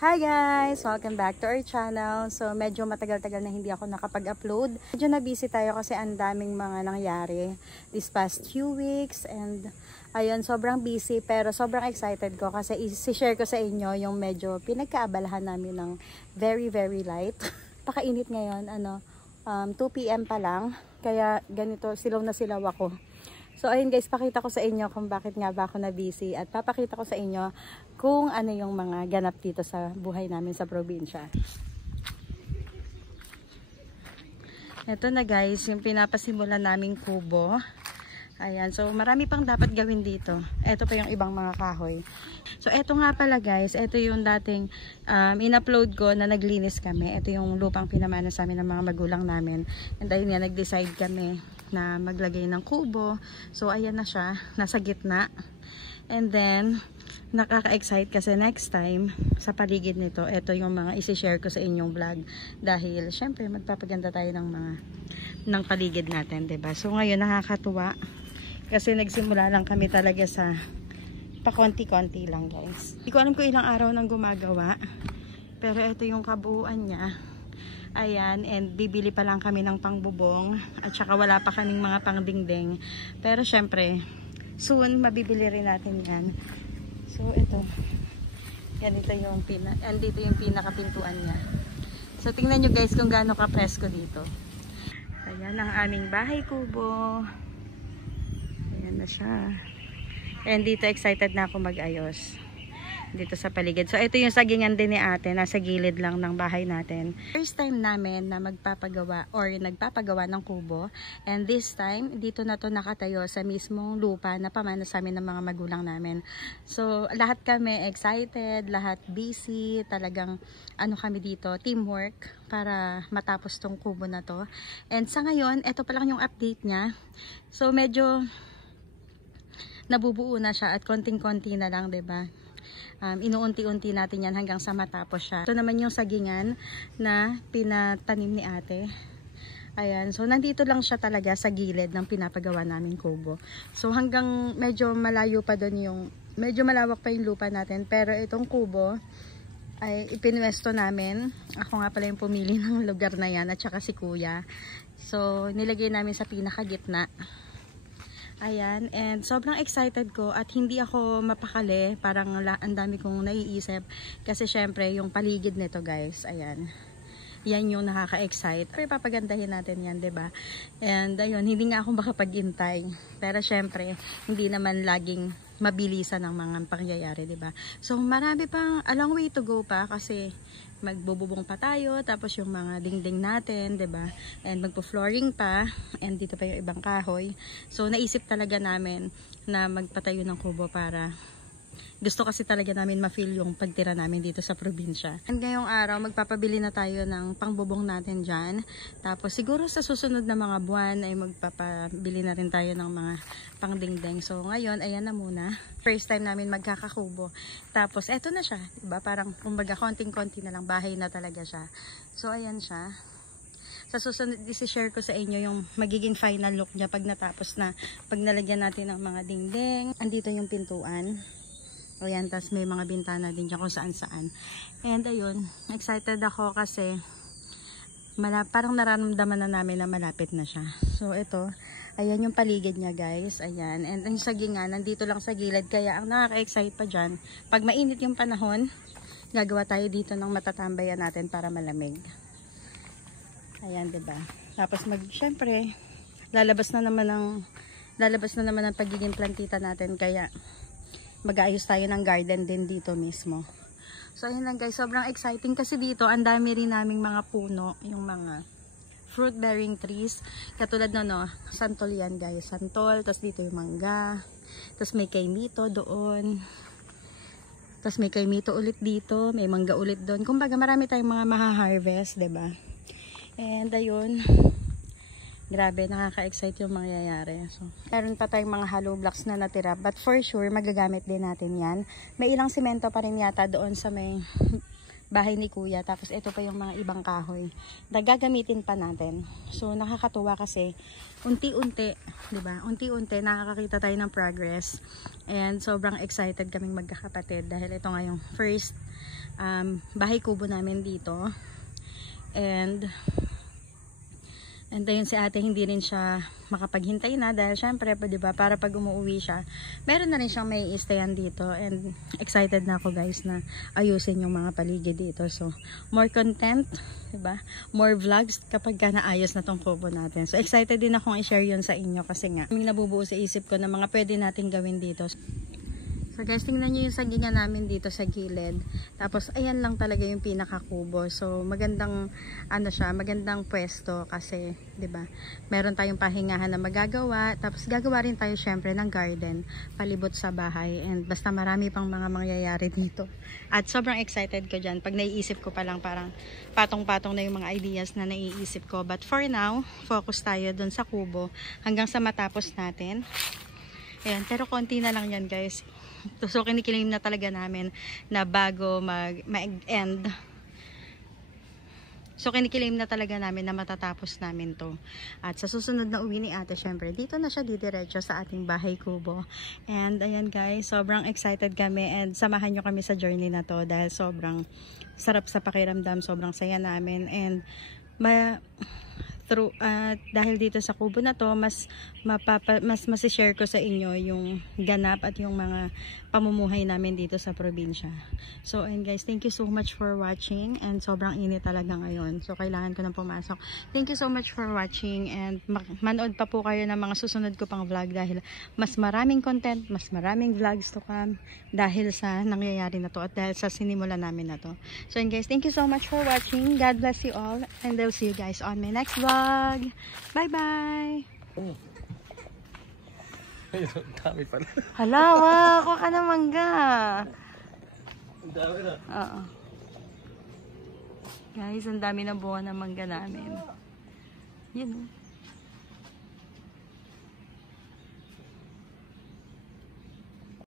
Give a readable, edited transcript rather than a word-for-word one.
Hi guys! Welcome back to our channel. So medyo matagal-tagal na hindi ako nakapag-upload. Medyo na-busy tayo kasi ang daming mga nangyari this past few weeks. And ayun, sobrang busy pero sobrang excited ko kasi i-share ko sa inyo yung medyo pinagkaabalahan namin ng very light. Pakainit ngayon, 2 PM pa lang. Kaya ganito, silaw na silaw ako. So ayun guys, pakita ko sa inyo kung bakit nga ba ako na busy at papakita ko sa inyo kung ano yung mga ganap dito sa buhay namin sa probinsya. Ito na guys, yung pinapasimulan naming kubo. Ayan, so marami pang dapat gawin dito. Ito pa yung ibang mga kahoy. So ito nga pala guys, ito yung dating in-upload ko na naglinis kami. Ito yung lupang pinamana sa amin ng mga magulang namin. And ayun nga, nag-decide kami na maglagay ng kubo. So ayan na siya, nasa gitna. And then nakaka-excite kasi next time sa paligid nito, ito yung mga isi-share ko sa inyong vlog. Dahil syempre magpapaganda tayo ng paligid natin, 'di ba? So ngayon nakakatuwa kasi nagsimula lang kami talaga sa pakonti-konti lang guys. Hindi ko alam kung ilang araw nang gumagawa. Pero ito yung kabuuan niya. Ayan, and bibili pa lang kami ng pangbubong at saka wala pa kaming mga pangdingding. Pero syempre, soon mabibili rin natin yan. So ito, ganito yung andito yung pinakapintuan niya. So tingnan nyo guys kung gaano ka-presko dito. Ayan ang aming bahay kubo. Ayan na siya. And dito excited na ako mag-ayos dito sa paligid. So ito yung sagingan din ni ate, nasa gilid lang ng bahay natin. First time namin na magpapagawa or nagpapagawa ng kubo. And this time, dito na to nakatayo sa mismong lupa na pamana sa amin ng mga magulang namin. So lahat kami excited, lahat busy, talagang kami dito, teamwork para matapos tong kubo na to. And sa ngayon, ito pa lang yung update niya. So medyo nabubuo na siya at konting-konti na lang, 'di ba? Inuunti-unti natin yan hanggang sa matapos siya. Ito naman yung sagingan na pinatanim ni ate. Ayan, so nandito lang siya talaga sa gilid ng pinapagawa namin kubo. So hanggang medyo malayo pa doon yung, medyo malawak pa yung lupa natin. Pero itong kubo ay ipinwesto namin. Ako nga pala yung pumili ng lugar na yan at saka si kuya. So nilagay namin sa pinakagitna. Ayan, and sobrang excited ko at hindi ako mapakali, parang ang dami kong naiisip kasi syempre yung paligid nito guys, ayan. Yan yung nakaka-excite. Pero papagandahin natin yan, 'di ba? And ayun, hindi nga ako makapag-intay. Pero syempre, hindi naman laging mabilisan ang mga pangyayari, 'di ba? So marami pang a long way to go pa kasi magbububong pa tayo, tapos yung mga dingding natin, 'di ba? And magpo-flooring pa, and dito pa yung ibang kahoy. So naisip talaga namin na magpatayo ng kubo para gusto kasi talaga namin ma-feel yung pagtira namin dito sa probinsya. And ngayong araw, magpapabili na tayo ng pangbubong natin dyan. Tapos siguro sa susunod na mga buwan ay magpapabili na rin tayo ng mga pangdingding. So ngayon, ayan na muna. First time namin magkakakubo. Tapos eto na siya, diba? Parang kumbaga konting-konti na lang, bahay na talaga siya. So ayan siya. Sa susunod, isi-share ko sa inyo yung magiging final look niya pag natapos na, pag nalagyan natin ng mga dingding. Andito yung pintuan. Ayan, tas may mga bintana din dyan kung saan-saan. And ayun, excited ako kasi parang nararamdaman na namin na malapit na siya. So ito, ayan yung paligid niya guys. Ayan, and ang sagingan, nandito lang sa gilid. Kaya ang nakaka-excite pa dyan, pag mainit yung panahon, gagawa tayo dito ng matatambayan natin para malamig. Ayan, diba? Tapos syempre, lalabas na naman ang pagiging plantita natin. Kaya mag-aayos tayo ng garden din dito mismo. So ayun lang guys, sobrang exciting kasi dito ang dami rin naming mga puno, yung mga fruit bearing trees. Katulad santol yan guys, santol, tapos dito yung mangga, tapos may kaimito doon, tapos may kaimito ulit dito, may mangga ulit doon. Kumbaga marami tayong mga maha-harvest, 'di ba? And ayun, grabe, nakaka-excite yung mangyayari. So, meron pa tayong mga hollow blocks na natira. But for sure, magagamit din natin yan. May ilang simento pa rin yata doon sa may bahay ni kuya. Tapos ito pa yung mga ibang kahoy. Gagamitin pa natin. So, nakakatuwa kasi unti-unti, diba? Unti-unti, nakakakita tayo ng progress. And sobrang excited kaming magkakapatid. Dahil ito nga yung first bahay kubo namin dito. And ayun, si ate hindi rin siya makapaghintay na dahil syempre, diba, para pag umuwi siya, meron na rin siyang may i-stayan dito. And excited na ako guys na ayusin yung mga paligid dito. So, more content, diba? More vlogs kapag ka naayos na tong kubo natin. So, excited din akong i-share yun sa inyo kasi nga, may nabubuo sa isip ko na mga pwede natin gawin dito. So guys, tingnan nyo yung sagingan namin dito sa gilid. Tapos ayan lang talaga yung pinakakubo. So magandang siya, magandang pwesto kasi 'di ba? Meron tayong pahingahan na magagawa. Tapos gagawa rin tayo syempre ng garden palibot sa bahay. And basta marami pang mga mangyayari dito. At sobrang excited ko diyan. Pag naiisip ko pa lang parang patong-patong na yung mga ideas na naiisip ko. But for now, focus tayo dun sa kubo hanggang sa matapos natin. Ayan, pero konti na lang yan guys. So kinikilim na talaga namin na bago mag-end. So kinikilim na talaga namin na matatapos namin to. At sa susunod na uwi ni ate, syempre dito na siya didiretso sa ating bahay kubo. And ayan guys, sobrang excited kami and samahan nyo kami sa journey na to dahil sobrang sarap sa pakiramdam, sobrang saya namin. And dahil dito sa kubo na to, mas masishare ko sa inyo yung ganap at yung mga pamumuhay namin dito sa probinsya. So and guys, thank you so much for watching and sobrang init talaga ngayon. So kailangan ko nang pumasok. Thank you so much for watching and manood pa po kayo ng mga susunod ko pang vlog dahil mas maraming content, mas maraming vlogs to come dahil sa nangyayari na to at dahil sa sinimulan namin na to. So and guys, thank you so much for watching. God bless you all and I'll see you guys on my next vlog. Bye-bye! Oh. Ang dami pala. Hala, kuha ka ng mangga. Ang dami na. Oo. Guys, ang dami na bunga ng mangga namin. Yun.